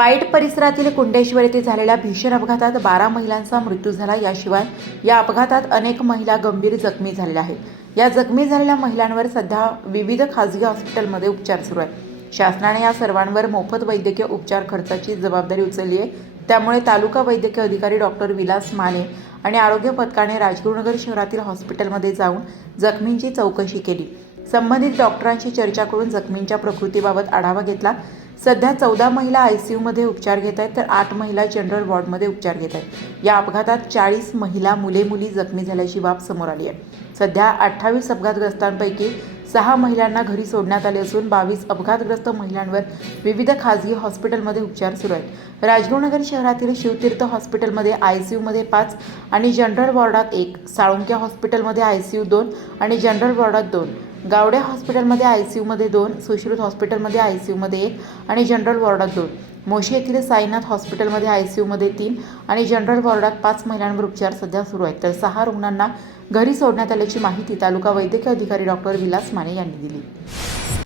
Point परिसरातील कुंडेश्वर येथे झालेल्या भीषण अपघातात 12 महिलांचा मृत्यू झाला। याशिवाय या अपघातात अनेक महिला गंभीर जखमी झालेल्या आहेत। या जखमी झालेल्या महिलांवर सध्या विविध खासगी हॉस्पिटलमध्ये उपचार सुरू आहेत। शासनाने या सर्वांवर मोफत वैद्यकीय उपचार खर्चाची जबाबदारी उचलली आहे। त्यामुळे तालुका वैद्यकीय अधिकारी डॉक्टर विलास माने आणि आरोग्य पथकाने राजगुरुनगर शहरातील हॉस्पिटलमध्ये जाऊन जखमींची चौकशी केली। संबंधित डॉक्टरांशी चर्चा करून जखमींच्या प्रकृतीबाबत आढावा घेतला। सध्या 14 महिला आयसीयूमध्ये उपचार घेत आहेत, तर 8 महिला जनरल वॉर्डमध्ये उपचार घेत आहेत। या अपघातात 40 महिला मुले-मुली जखमी झाल्याची बाब समोर आली आहे। सध्या 28 अपघातग्रस्तांपैकी 6 महिलांना घरी सोडण्यात आले असून 22 अपघातग्रस्त महिलांवर विविध खासगी हॉस्पिटलमध्ये उपचार सुरू आहेत। राजगुरुनगर शहरातील शिवतीर्थ हॉस्पिटलमध्ये आयसीयूमध्ये 5 आणि जनरल वॉर्डात 1, साळुंखे हॉस्पिटलमध्ये आयसीयू 2 आणि जनरल वॉर्डात 2, गावडे हॉस्पिटलमध्ये आयसीयूमध्ये 2, सुश्रुत हॉस्पिटलमध्ये आयसीयूमध्ये 1 आणि जनरल वॉर्डात 2, मोशी येथील साईनाथ हॉस्पिटलमध्ये आयसीयूमध्ये 3 आणि जनरल वॉर्डात 5 महिलांवर उपचार सध्या सुरू आहेत। तर 6 रुग्णांना घरी सोडण्यात आल्याची माहिती तालुका वैद्यकीय अधिकारी डॉक्टर विलास माने यांनी दिली।